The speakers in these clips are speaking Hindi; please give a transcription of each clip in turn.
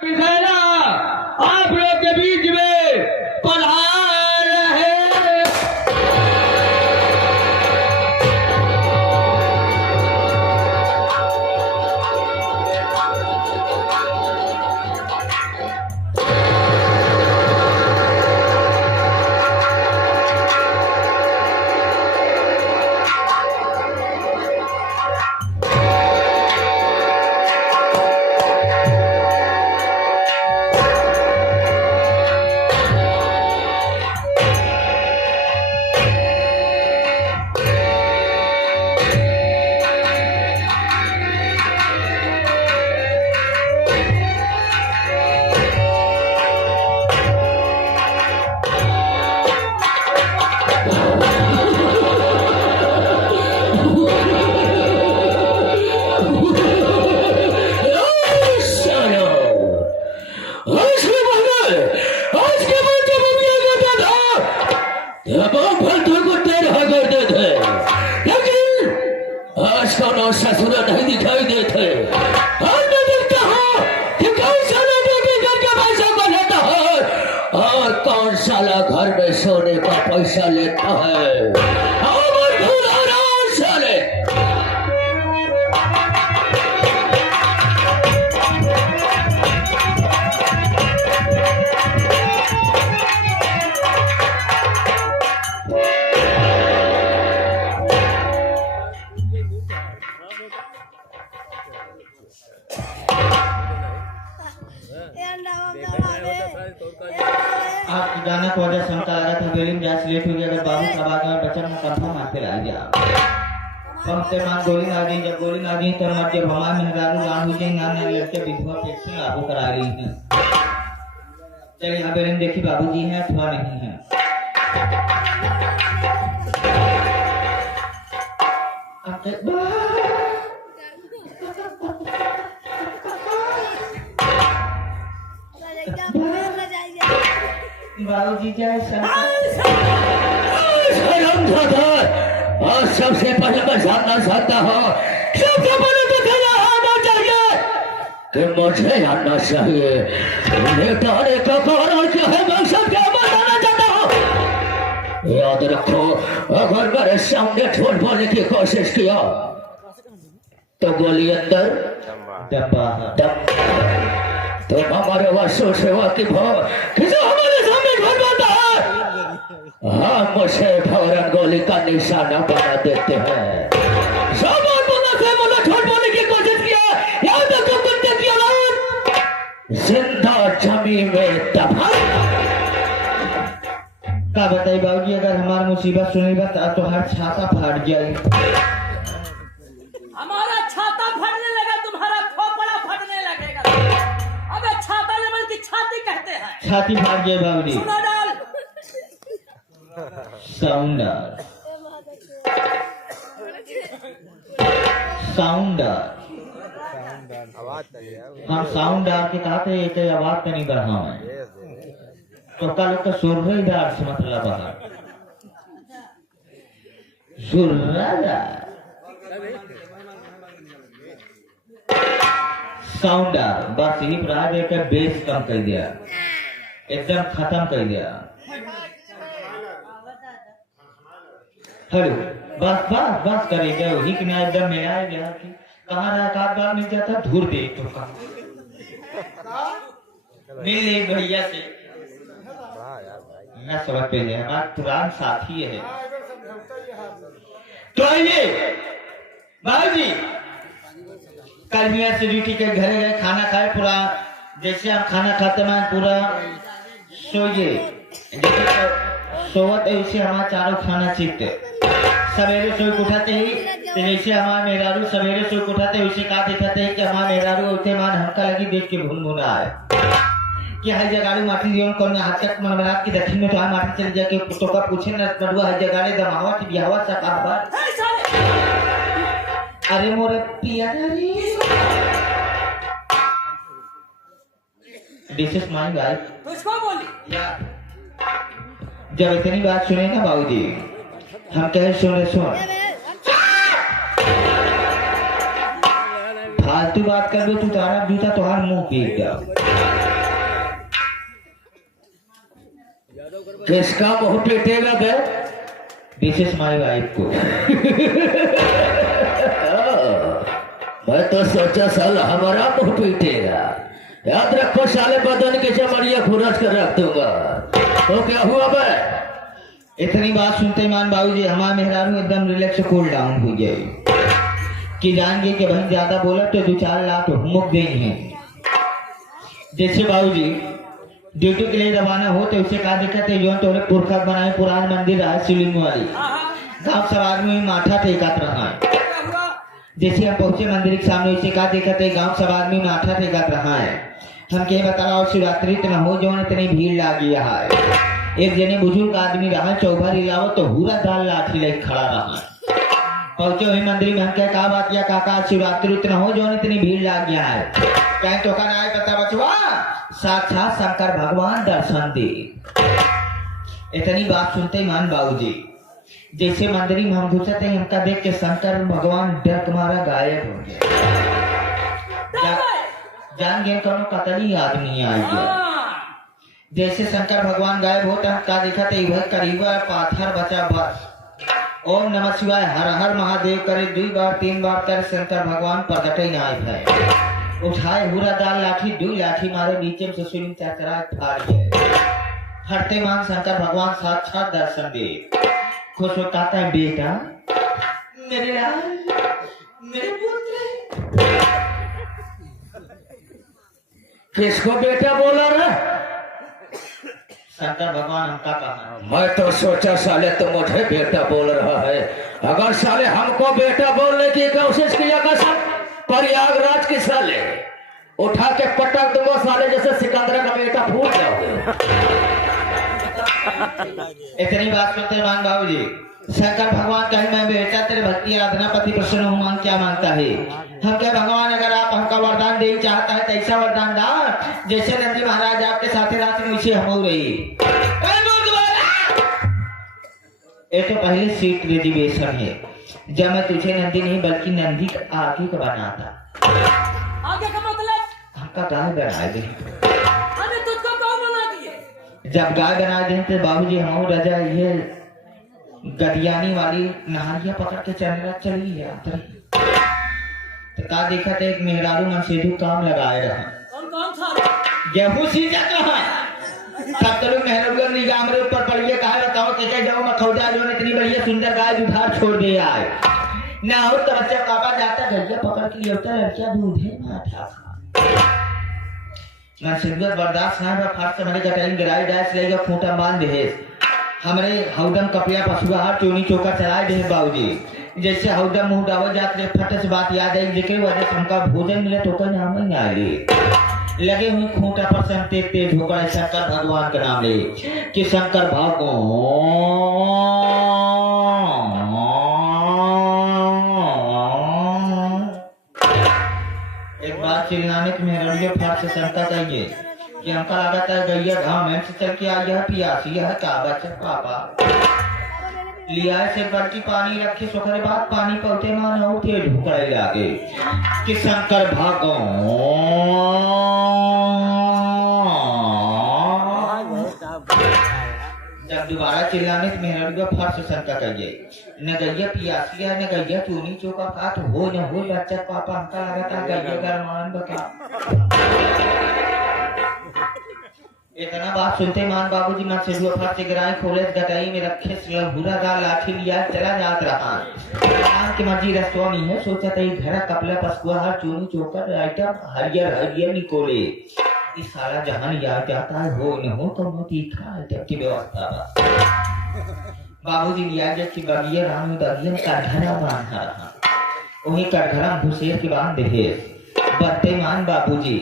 आप लोग के बीच में पधार रहे। नहीं दिखाई देते। आज मैं देखता हूँ कि कौन साला बेटी घर के पैसा को लेता है और कौन साला घर में सोने का पैसा लेता है। साले आपकी गाना को वजह शंका लगा था बेलिंग जैसे लेट हो गया। अगर बाबू का बात में बच्चा में कंफर्म आते आ गया कम से मान गोली आ गई। जब गोली आ गई तो मत जब हमारे मेहरारू रान हो जाए नाना लड़के विधवा पेंशन लागू करा रही हैं। चलिए यहाँ बेलिंग देखी बाबूजी हैं अथवा नहीं है। बाबूजी और सबसे पहले मैं जानना चाहता हूँ, सबसे पहले तो क्या आना चाहिए कि मुझे आना चाहिए लेटाने का कारण क्या है, मकसद क्या बताना चाहता हूँ। याद रखो अगर मेरे सामने झूठ बोलने की कोशिश किया तो गोली अंदर तो हमारे वास्तव से वाकिफ हो कि जो हमारे सामने झूठ बोलता है हाँ मुझे फौरन गोली का निशाना बना देते हैं। झूठ बोलने की कोशिश किया याद रखो कुत्ते की औलाद जिंदा जमीन में दबा। क्या बताइए बाबूजी अगर हमारी मुसीबत सुनेगा तो हर छाता फाट जाए। हमारा छाता फटने लगा तुम्हारा खोपड़ा फटने लगेगा। अबे छाता लेवल की छाती कहते हैं। छाती फाट जाए बाबूजी। सुना डाल साउंडर साउंडर हम साउंडर के कहते हैं तो आवाज तो नहीं बढ़ा है तो कल तो सुर्रेदार से मतलब बाहर सुर्रेदार साउंडर बस यही प्राइड एक बेस कम कर दिया एकदम खत्म कर दिया। हेलो बस बस बस करेगा वही कि मैं एकदम मेरा गया कि कहाँ रहा काट बार मिल जाता धूर दे तो मिल ले भैया से मैं समझ पे है हमारा पुरान साथी है। तो आइए बाबूजी कल मियाँ से ड्यूटी के घर गए खाना खाए पूरा जैसे हम खाना खाते हैं पूरा सोइए सोवत ऐसे हमारा चारों खाना सीखते सवेरे सोई उठाते ही जैसे हमारे मेहरारू सवेरे सोई उठाते वैसे कहा दिखाते हैं कि हमारे मेहरारू उठे मान हमका लगी देख के भुनभुना है कि हर जगाड़ू माटी जीवन करने हाथ तक मनमरात की दक्षिण में तो हम माटी चले जाके तो का पूछे न पड़ुआ हर जगाड़े दमावा की बिहावा सा कहा अरे मोरे पिया दिस इज माय वाइफ। तुझको बोली जब इतनी बात सुने ना बाबूजी हम कहे सुन फालतू बात कर दो तू तारा जूता तुम्हारा मुंह पीट गया। किसका मुंह पीटेगा बे? दिस इज माय वाइफ को। मैं तो सोचा साल हमारा मुंह पीटेगा। याद रखो साले बदन के चमड़िया खुरच कर रख दूंगा। तो क्या हुआ बे? इतनी बात सुनते मान बाबूजी हमारे मेहरारू एकदम रिलैक्स कूल डाउन हो गए कि जान गए कि भाई ज्यादा बोला तो 2-4 लाख मुक गई हैं। जैसे बाबूजी ड्यूटी के लिए रवाना हो तो उसे कहा दिक्कत है जो तो पुरखा बनाए पुराना मंदिर है शिवलिंग वाली गाँव सब आदमी में माथा टेकत रहा है। जैसे हम पहुंचे मंदिर के सामने उसे कहा दिक्कत है गाँव सब आदमी में माथा टेकत रहा है। हम कहे बता रहा शिवरात्रि न हो जो इतनी भीड़ लागी है। एक जने बुजुर्ग आदमी रहा चौभारी लाओ तो हुरा दाल लाठी लेके खड़ा रहा। पहुंचे हुए मंदिर में हम कहा बात या काका शिवरात्रि इतना हो जो इतनी भीड़ लाग गया है। कहीं तो कहना है बता बचवा साक्षात शंकर भगवान दर्शन दे। इतनी बात सुनते ही मान बाबूजी जैसे मंदिर में हम घुसते हैं हमका देख के शंकर भगवान डर तुम्हारा गायब हो गया। जान गए कौन कतली आदमी आ गया। जैसे शंकर भगवान गायब होता का देखा थे वह करीब पाथर बचा बस। ओम नमः शिवाय हर हर महादेव करे 2 बार 3 बार कर शंकर भगवान प्रकट ही ना है। उठाए हुरा दाल लाठी 2 लाठी मारे नीचे से सुनी चकरा फाड़ गए। फटते मान शंकर भगवान साक्षात दर्शन दे। खुश हो कहता है बेटा मेरे लाल मेरे पुत्र। किसको बेटा बोला रे? शंकर भगवान हमका कहा। मैं तो सोचा साले तो मुझे बेटा बोल रहा है। अगर साले हमको बेटा बोलने की कोशिश किया कसम प्रयागराज की साले उठा के पटक दूंगा साले जैसे सिकंदर का बेटा फूट जाओगे। इतनी बात सुनते मान बाबूजी शंकर भगवान कहे मैं बेटा तेरे भक्ति आराधना पति प्रसन्न हूँ मान क्या मांगता है। हम क्या भगवान अगर आप हमका वरदान दे चाहता है तो ऐसा वरदान दा जैसे नंदी महाराज आपके साथ रात में वैसे हम हो रही। ये तो पहले सीट रिजर्वेशन है जब मैं तुझे नंदी नहीं बल्कि नंदी आगे का बनाता। आगे का मतलब हमका गाय बना दे। अरे तुझको कौन बना दिए? जब गाय बना दे तो बाबूजी हम रजा ये गदियानी वाली नहारिया पकड़ के चली है। तो का देखा था एक मेहरारू मन सेधु काम लगाए रहा। कौन था? गेहूं सीधा कहाँ सब तो लोग मेहरारू निगाह मेरे ऊपर पड़िए कहा बताओ कैसे जाओ मैं खौजा जो इतनी बढ़िया सुंदर गाय दुधार छोड़ दे आए ना हो तो बच्चा पापा जाता गैया पकड़ के लिए होता लड़कियां दूधे माथा मैं सिंगल बर्दाश्त ना फाट से मैंने कटाई गिराई डायस लेगा खूंटा बांध दे हमारे हौदम कपिया पशुआहार चोनी चौका चलाए दे बाबूजी। जैसे हौदम मुंह डावल जाते फट से बात याद आई जिक्र वजह से हमका भोजन मिले तो कोई नाम नहीं आए लगे हुए खूंटा पर संते तेज होकर शंकर भगवान का नाम ले कि शंकर भगवान। एक बार चिल्लाने के मेहरबिया फाट से शंका चाहिए कि हमका लगाता है गैया घाम से चल के आ गया पियासी है का बच्चा पापा लिया से बल्कि पानी रखे सोखरे बाद पानी पौते मान उठे ढुकड़े लागे कि शंकर भगवान। जब दोबारा चिल्लाने से मेहरबिया फाट से शंका कहिए न गैया पियासी है न गैया चूनी चौका काट हो न हो बच्चा पापा हमका लगाता है गैया गरमान बता। इतना बात सुनते मान बाबूजी मन से फाट से गिराए खोले गटाई में रखे भूरा दाल लाठी लिया चला जात रहा। की मर्जी रस्तवा नहीं है सोचा था घर कपड़ा पसकुआ चूनी चौकर आइटम हरियर हरियर निकोले इस सारा जहां याद जाता है हो न हो तो मोती खा की व्यवस्था बाबूजी लिया जब बगिया राम दगिया कटघरा बांधा रहा वही कटघरा भूसेर के बांध दे बत्ते मान बाबूजी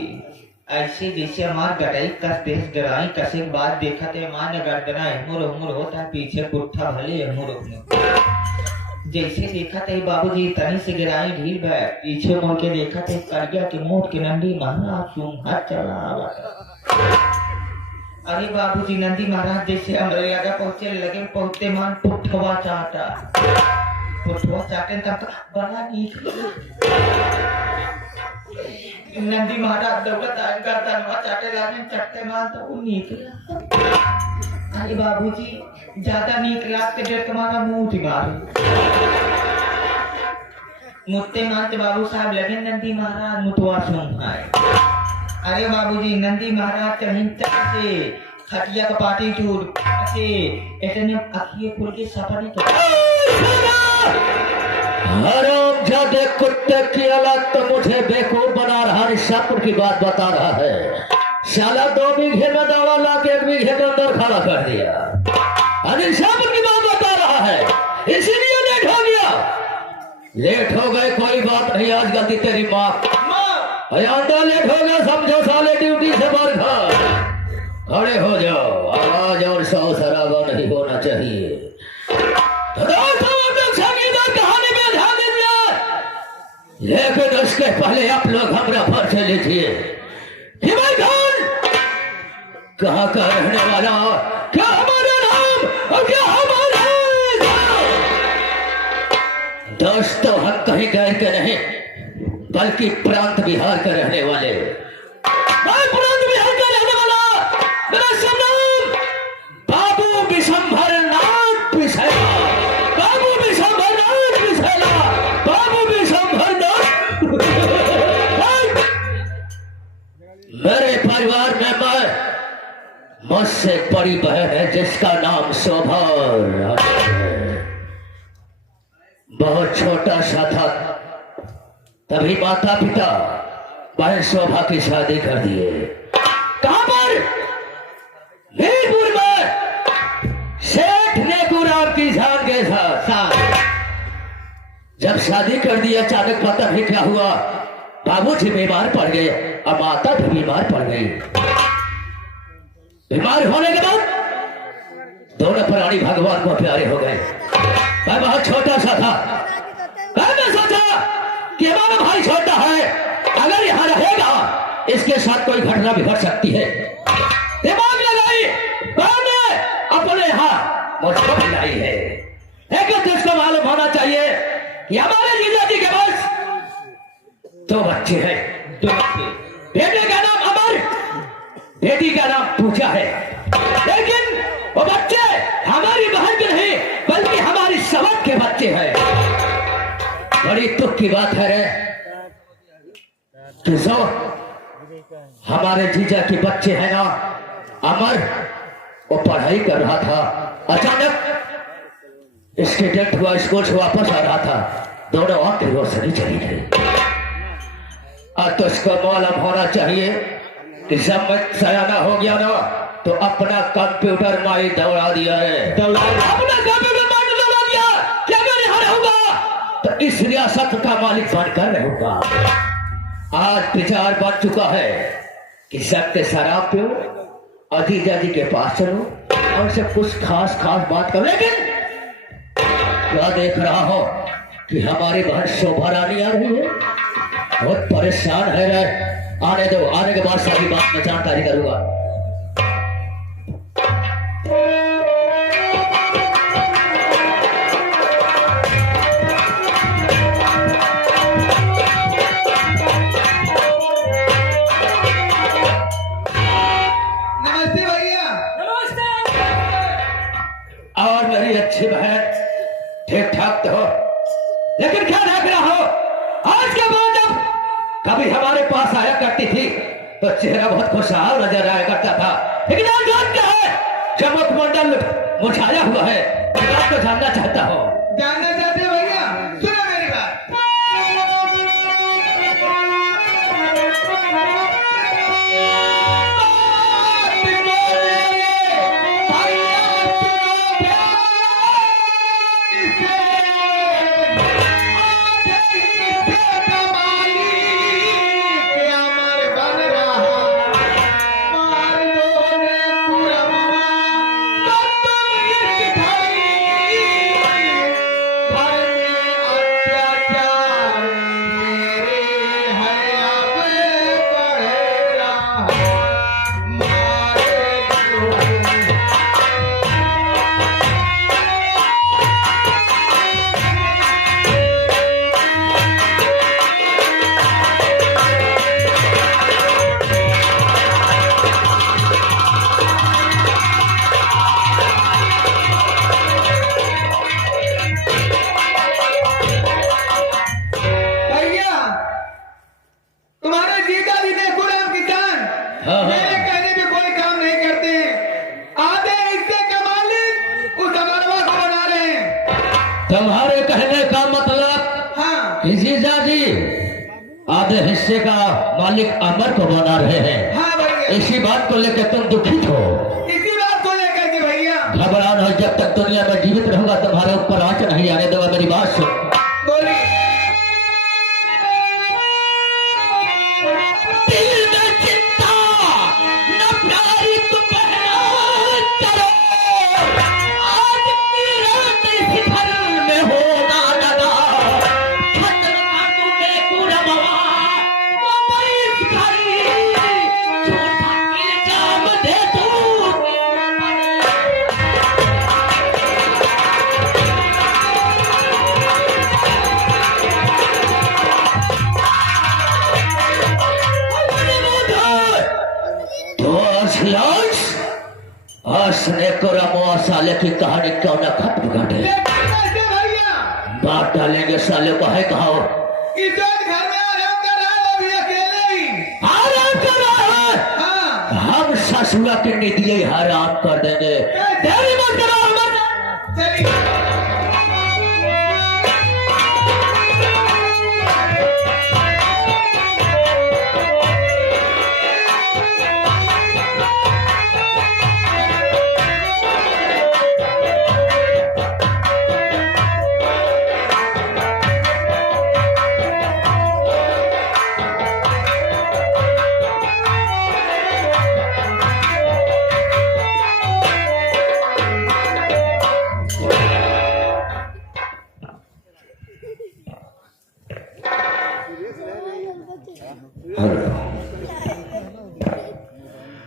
ऐसे जैसे हमार गटाई कस देश गराई कसे के बाद देखा थे मान गर्दना हुमुर हुमुर होता पीछे पुट्ठा भले हुमुर हुमुर जैसे देखा थे बाबूजी तनी से गिराई ढील भय पीछे मुड़ के देखा थे करिया के मोट के नंदी महाराज सुम हाथ चला आवा। अरे बाबूजी नंदी महाराज जैसे हमरे लगा पहुंचे लगे पहुंचते मान पुट्ठवा चाटा पुट्ठवा चाटे तब बड़ा नीक नंदी महाराज दौलत आए गर्दन में चाटे लाने चट्टे मार तो वो निकला। अरे बाबूजी ज्यादा नीक लागते डेढ़ तुम्हारा मुंह थी मारो मुत्ते मानते बाबू साहब लगे नंदी महाराज मुतवा सुन आए। अरे बाबूजी नंदी महाराज चढ़ीन से खटिया का पाटी टूट से इतने अखिए खुल के सफर नहीं हराम जादे कुत्ते की औलाद तो मुझे बेवकूफ बना रहा निशापुर की बात बता रहा है। शाला 2 बीघे में दवा ला के 1 बीघे के अंदर खड़ा कर दिया। निशापुर की बात बता रहा है इसीलिए लेट हो गया। लेट हो गए कोई बात नहीं, आज गलती तेरी माँ अंदर लेट हो गया समझो साले ड्यूटी से बाहर खड़े हो जाओ। आवाज और शोर शराबा नहीं होना चाहिए। कहानी में ध्यान दीजिए, लेकिन उसके पहले आप लोग हमरा परिचय लीजिए। हिमाल खान कहाँ का रहने वाला, क्या हमारा नाम और क्या हमारा दोस्तों, हम कहीं गैर के नहीं बल्कि प्रांत बिहार के रहने वाले। मैं प्रांत बिहार का रहने वाला, मेरा शुभ नाम बाबू विशंभर नाथ पिछैला। बाबू विशंभर नाथ पिछैला, बाबू विशंभर नाथ। मेरे परिवार में मैं मुझसे बड़ी बहन है जिसका नाम शोभा है। बहुत छोटा सा था तभी माता पिता बहन शोभा की शादी कर दिए। कहां पर? मीरपुर में सेठ नेकुराम की जान के साथ। जब शादी कर दी अचानक पता नहीं क्या हुआ, बाबूजी बीमार पड़ गए और माता भी बीमार पड़ गई। बीमार होने के बाद दोनों प्राणी भगवान को प्यारे हो गए। मैं बहुत छोटा सा था, मैंने सोचा कि हमारा भाई छोटा है, अगर यहाँ रहेगा इसके साथ कोई घटना भी घट सकती है। दिमाग लगाई मैंने अपने यहाँ मुझको मिलाई है, लेकिन तुझको मालूम होना चाहिए कि हमारे जीजा जी के पास 2 बच्चे हैं। 2 बच्चे, बेटे का नाम अमर, बेटी का नाम पूजा है। लेकिन वो बच्चे हमारी बहन के नहीं बल्कि हमारी सवत के बच्चे हैं। बड़ी दुख की बात है रे, तो हमारे जीजा के बच्चे हैं ना अमर, वो पढ़ाई कर रहा था, अचानक इसके डेथ हुआ, स्कूल से वापस आ रहा था, दोनों आंख की रोशनी चली गई। और तो इसको मालूम होना चाहिए कि जब मैं सयाना हो गया ना तो अपना कंप्यूटर माई दौड़ा दिया है। अपना कंप्यूटर माई दौड़ा दिया कि अगर यहाँ रहूंगा तो इस रियासत का मालिक बनकर रहूंगा। आज विचार बन चुका है कि सबके शराब पियो, अजीजा जी के पास चलो और से कुछ खास बात करो। लेकिन क्या देख रहा हो कि हमारी बहन शोभा रानी आ रही है, बहुत परेशान है रे। आने दो, आने के बाद सारी बात मैं जानकारी करूंगा। नमस्ते भैया। नमस्ते। और मेरी अच्छी बहन ठीक ठाक तो हो, लेकिन क्या देख रहा हो, आज के बाद जब कभी हमारे पास आया करती थी तो चेहरा बहुत खुशहाल नजर आया करता था, लेकिन आज बात क्या है, चमक मंडल मुझाया हुआ है। आपको जानना चाहता हो? जानना चाहते हो भैया? सुनो मेरी बात। हाँ। मेरे कहने पे कोई काम नहीं करते हैं। आधे हिस्से का मालिक उस अमरवा को बना रहे हैं। तुम्हारे कहने का मतलब हाँ जीजा जी आधे हिस्से का मालिक अमर को बना रहे हैं। हाँ भैया, इसी बात को लेकर तुम दुखित हो। इसी बात को लेकर के भैया घबराना हो, जब तक दुनिया में जीवित रहूंगा तुम्हारे ऊपर आंच नहीं आने दूंगा। मेरी बात सुन। बोलिए। दिल में चिंता न प्यारी तुम बहना करो, आज की रात इस घर में होना लगा, खत्म कर दूं मैं पूरा मवा, वो मैं इस घड़ी झूठा इल्जाम दे दूं। हंसने को रमो साले की कहानी क्यों न खत्म कर दे। कैसे भैया? बात डालेंगे साले को है कहा इस वक्त घर में आराम कर रहा है, अभी अकेले ही। आराम कर रहा है। हाँ हम ससुरा के निधिये हराम कर देंगे। तेरी मत करो मत। चलिए।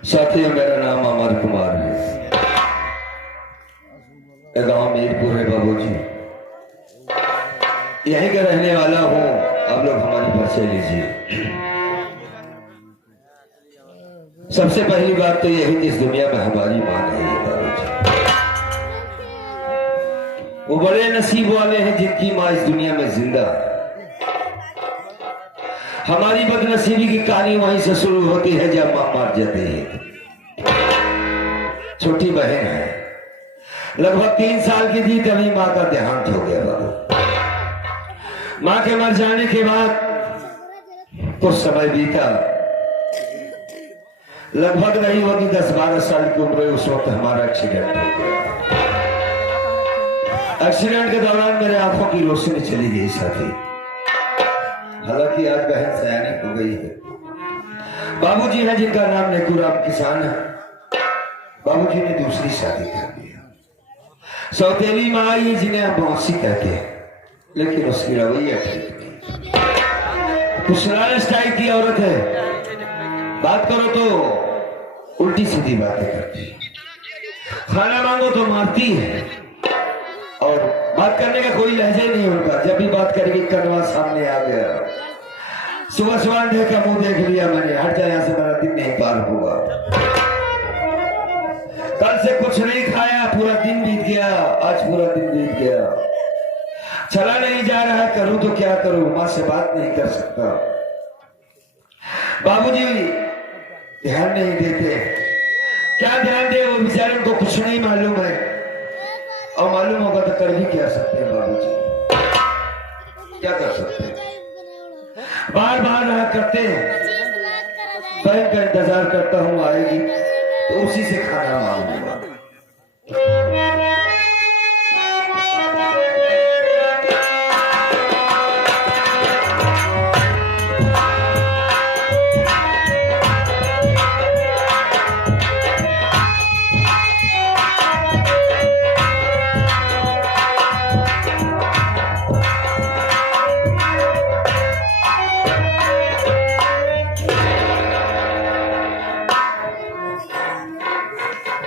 साथियों, मेरा नाम अमर कुमार है। गांव मीरपुर है बाबूजी, यहीं का रहने वाला हूँ। आप लोग हमारी परिचय लीजिए। सबसे पहली बात तो यही, इस दुनिया में हमारी मां नहीं है बाबूजी। वो बड़े नसीब वाले हैं जिनकी मां इस दुनिया में जिंदा है। हमारी बदनसीबी की कहानी वहीं से शुरू होती है जब मां मर जाती है। छोटी बहन है, लगभग 3 साल की थी तभी मां का देहांत हो गया बाबू। मां के मर जाने के बाद कुछ समय बीता, लगभग नहीं होगी 10-12 साल की उम्र, उस वक्त हमारा एक्सीडेंट हो गया। एक्सीडेंट के दौरान मेरे आंखों की रोशनी चली गई साथी। हालांकि आज बहन सयानी हो गई है। बाबूजी हैं जिनका नाम नेकुराम किसान है। बाबूजी ने दूसरी शादी कर दिया। सौतेली माँ आई जिन्हें हम मौसी कहते हैं, लेकिन उसकी रवैया ठीक नहीं। कुशलाल स्टाइल की औरत है, बात करो तो उल्टी सीधी बातें करती है, खाना मांगो तो मारती है, और बात करने का कोई लहजा नहीं उनका। जब भी बात करेगी कनवा सामने आ गया। सुबह सुबह देखा, मुंह देख लिया मैंने, हट जाए यहाँ से, मेरा दिन नहीं पार हुआ। कल से कुछ नहीं खाया, पूरा दिन बीत गया, आज पूरा दिन बीत गया। चला नहीं जा रहा है, करूं तो क्या करूं, मां से बात नहीं कर सकता। बाबूजी ध्यान नहीं देते। क्या ध्यान दे, वो बेचारे को कुछ नहीं मालूम है, और मालूम होगा तो कर भी क्या सकते हैं बाबूजी, क्या कर सकते हैं। बार बार रहा करते हैं, बहन का इंतजार करता हूँ, आएगी तो उसी से खाना मांगूंगा।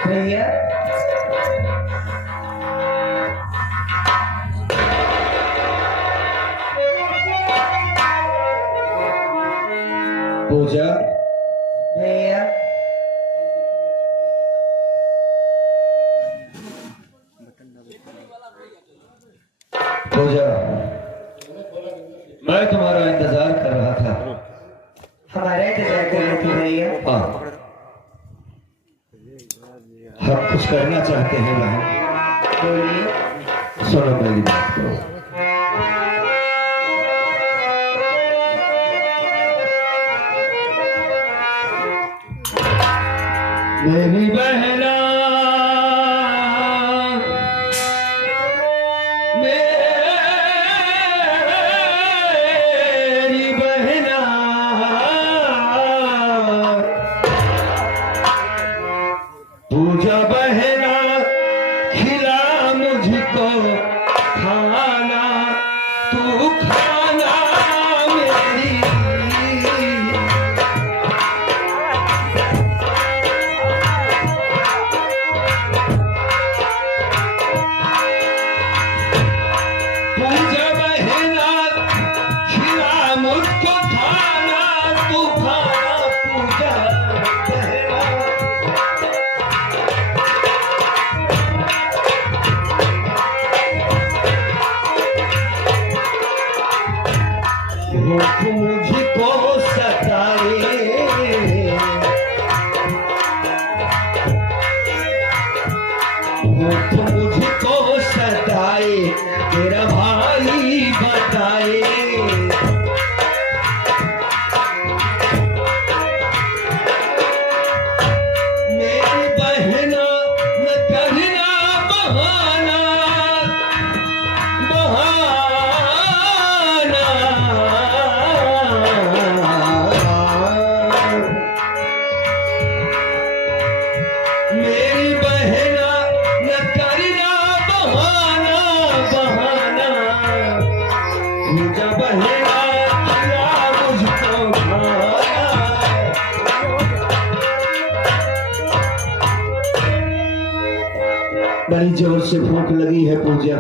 भैया पूजा, भैया पूजा, मैं तुम्हारा इंतजार कर रहा था। हमारा इंतजार कर रहे थे भैया। हाँ, हम कुछ करना चाहते हैं बहन। बोलिए। सुनो मेरी बात को। मेरी बहना मेरी बहना पूजा बहना खिला मुझको खाना तू खाना मेरी पूजा बहना खिला मुझको खाना तू खाना पूजा बहना भूख मुझको सताए भूख मुझको सताए तेरा भाई बताए मेरी बहना न करना बहाना मेरी बहना न करना बहाना बहाना पूजा बहना खिला मुझको खाना बड़ी जोर से भूख लगी है पूजा।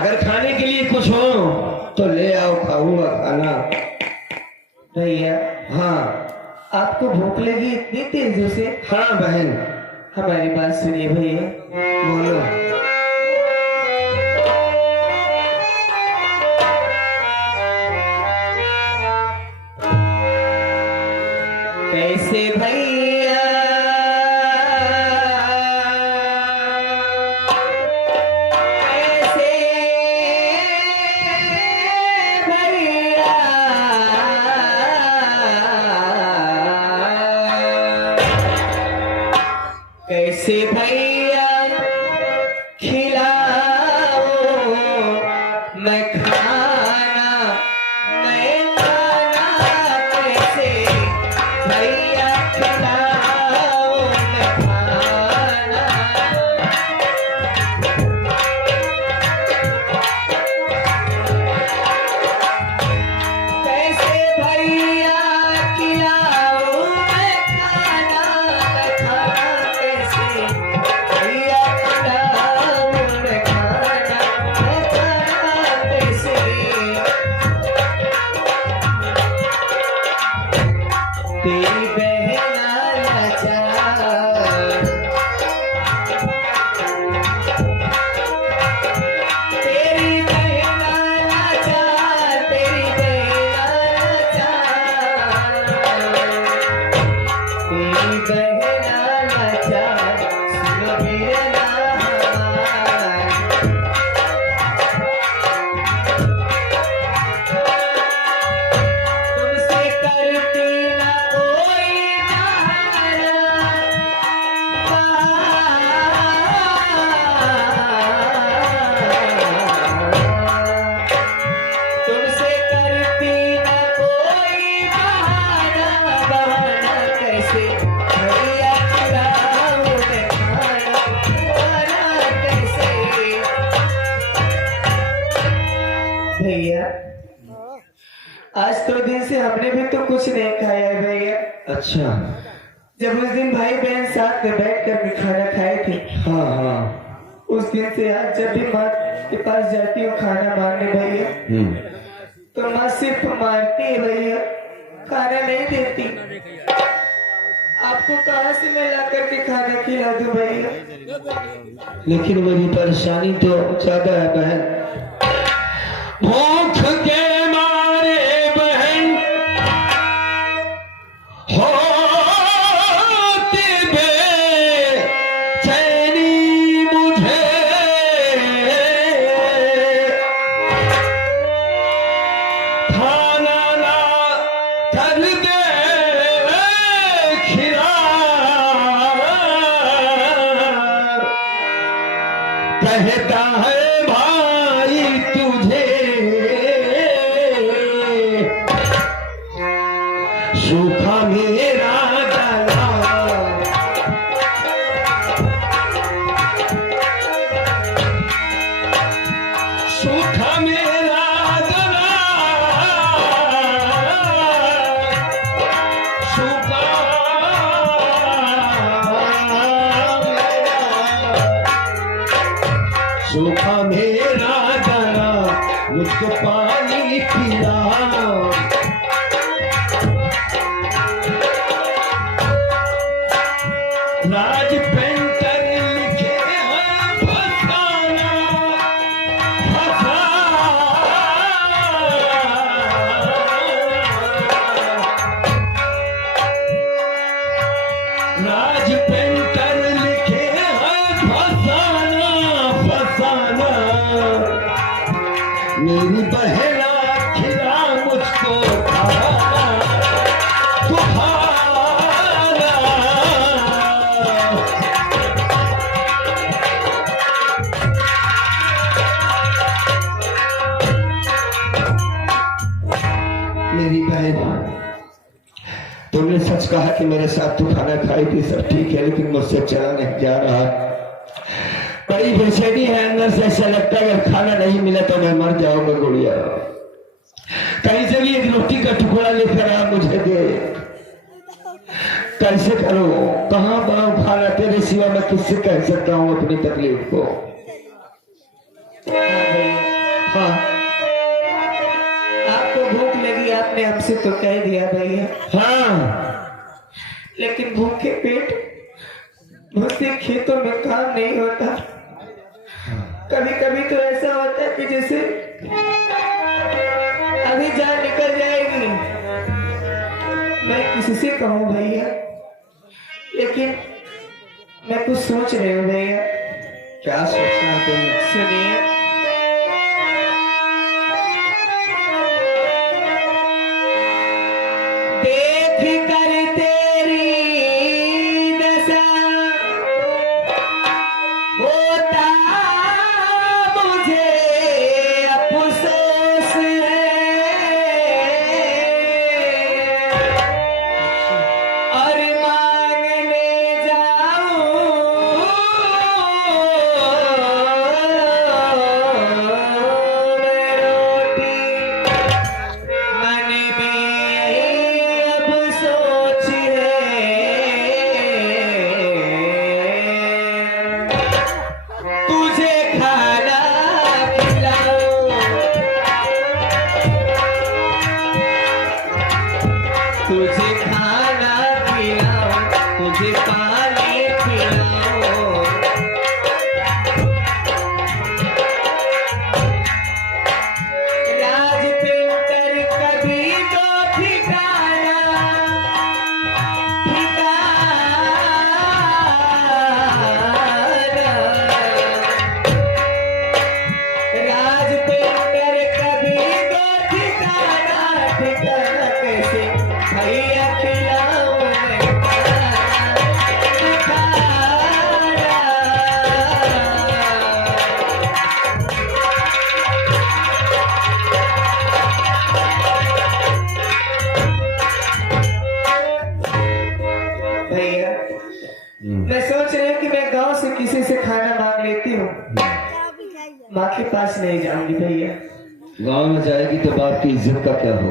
अगर खाने के लिए कुछ हो तो ले आओ, खाऊंगा खाना। भैया हाँ आपको भूख लगी इतनी तेजी से? हाँ बहन। हमारी बात सुनिए भैया। बोलो। कैसे भैया कैसे भैया कैसे भैया खिलाओ मैं खाना कैसे भैया खिलाओ मैं खाना कैसे भैया खिलाओ मैं खाना कैसे भैया खिलाओ मैं खाना कैसे तेरी बहना लाचार तेरी बहना लाचार तेरी बहना लाचार तेरी बहना लाचार सुनो मेरा नाम तुमसे करती ना कोई तुमसे करती ना कोई बहाना कैसे भैया खिलाओ मैं खाना कैसे भैया आज तो दिन से हमने भी तो कुछ नहीं खाया है भैया। अच्छा। जब उस दिन भाई बहन साथ में बैठ कर भी खाना खाए थे हाँ हाँ। उस दिन से आज जब भी माँ के पास जाती हूँ खाना मांगने भैया तो माँ सिर्फ मारती है भैया, खाना नहीं देती। आपको कहाँ से मैं ला करके खाना खिला दूं भैया? लेकिन मेरी परेशानी तो ज्यादा है बहन। भूख के मारे बहन होती सूखा मेरा गला मुझको पानी पिलाओ। राज पेंटर लिखे हैं फसाना राज पेंटर लिखे हैं फसाना फसाना। मेरी बहना खिला मुझको खाना तुम्हारा। मेरी बहन, तुमने सच कहा कि मेरे साथ तू खाना खाई थी, सब ठीक है, लेकिन मुझसे चला नहीं जा रहा। बड़ी बेचैनी है अंदर से, ऐसा लगता है अगर खाना नहीं मिला तो मैं मर जाऊंगा। गुड़िया, कहीं से भी एक रोटी का टुकड़ा लेकर आ, मुझे दे। कैसे करो, कहाँ बनाऊं खाना, तेरे सिवा मैं किससे कह सकता हूँ अपनी तकलीफ को। हाँ, आपको भूख लगी, आपने हमसे तो कह दिया भैया। हाँ, लेकिन भूखे पेट मुझसे खेतों में काम नहीं होता। कभी कभी तो ऐसा होता है कि जैसे अभी जान निकल जाएगी। मैं किससे कहूँ भैया, लेकिन मैं कुछ सोच रही हूँ भैया। क्या सोचना है तुम? सुनिए, देख कर तेरी दशा होता मुझे अफसोस है, और मांगने जाऊं मैं रोटी, मन में अब सोच है तुझे खाना खिलाऊं, तुझे खाना खिलाऊं, तुझे पानी पिलाऊं। राज पेंटर कभी तो ठिकाना राज पेंटर कभी तो ठिकाना ठिकाना कैसे भैया खिलाऊं मैं खाना। भैया, मैं सोच रही हूँ कि मैं गांव से किसी से खाना मांग लेती हूँ, माँ के पास नहीं जाऊंगी भैया। गांव में जाएगी तो बाप की इज्जत का क्या हो?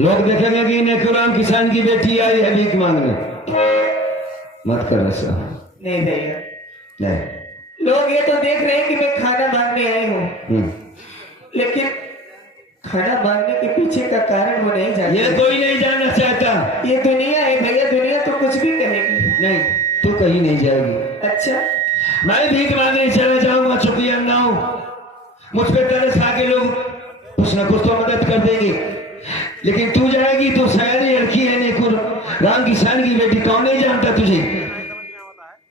लोग देखेंगे कि इन्हें कुरान किसान की बेटी आई है भीख मांगने। मत कर ऐसा। नहीं भैया, नहीं। लोग ये तो देख रहे हैं कि मैं खाना मांगने आई हूँ, लेकिन खाना मांगने के पीछे का कारण वो नहीं ये जानते। कोई नहीं जानना चाहता। ये दुनिया है भैया, दुनिया तो कुछ भी कहेगी। नहीं, तू कहीं नहीं जाएगी। अच्छा, मैं भीख मांगने चला जाऊंगा, चुपिया ना हूं। मुझ पे तरस खा के लोग कुछ न कुछ तो मदद कर देंगे, लेकिन तू जाएगी तो शायरी लड़की है नेकुर राम किसान की बेटी, कौन नहीं जानता तुझे?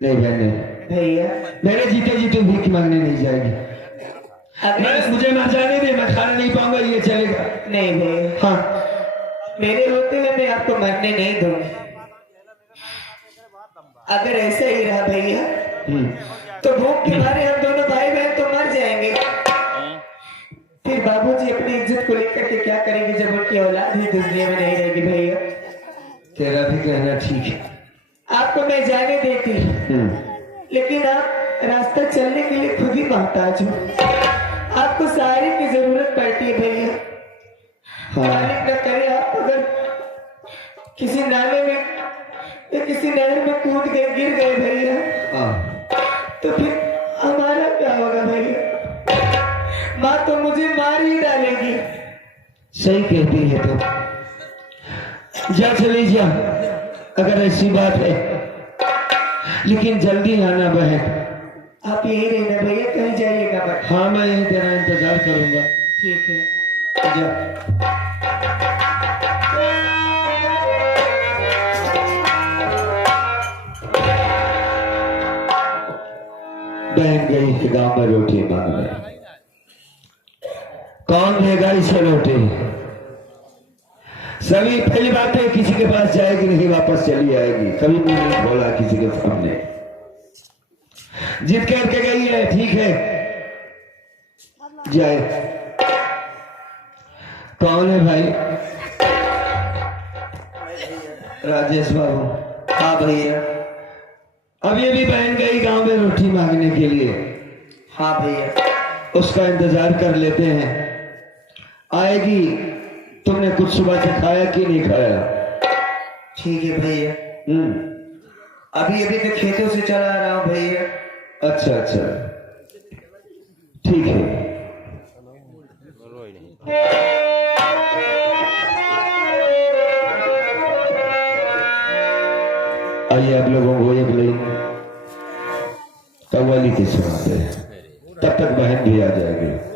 नहीं बहन, भैया मेरे जीते जी तू भीख मांगने नहीं जाएगी। मैं मुझे मर जाने दे, मैं खाना नहीं पाऊंगा, ये चलेगा? नहीं भैया, हाँ, मेरे होते हुए मैं आपको मरने नहीं दूंगी। अगर ऐसा ही रहा भैया तो भूख के मारे हम दोनों भाई बहन तो मर जाएंगे। फिर बाबूजी अपनी इज्जत को लेकर के क्या करेंगे जब उनकी औलाद ही दुनिया में नहीं रहेगी भैया? तेरा भी कहना ठीक है। आपको मैं जाने देती, लेकिन आप रास्ता चलने के लिए खुद ही मोहताज हो। आपको सहारे की जरूरत पड़ती है भैया। मालिक न करे आप अगर किसी नाले में या किसी नहर में कूद गए, गिर गए भैया, तो फिर हमारा क्या सही कहती है तो जा चली जा, अगर ऐसी बात है, लेकिन जल्दी आना बहन। आप यही रहना भैया, कहीं जाइएगा मत। हाँ मैं यही तेरा इंतजार करूंगा। ठीक है। जा। बहन गई गांव में रोटी मांगने, कौन देगा इसे रोटी? सभी पहली बात है किसी के पास जाएगी नहीं, वापस चली आएगी, कभी मुंह नहीं खोला किसी के सामने। जिद करके गई है, ठीक है जाए। कौन है भाई? राजेश बाबू। हाँ भैया। अब ये भी बहन गई गांव में रोटी मांगने के लिए। हाँ भैया। उसका इंतजार कर लेते हैं, आएगी। तुमने कुछ सुबह से खाया कि नहीं खाया? ठीक है भैया। अभी अभी तो खेतों से चला आ रहा हूँ भैया। अच्छा अच्छा ठीक है। आइए आप लोगों को एक लाइन कव्वाली की सुनाते हैं, तब तक बहन भी आ जाएगी।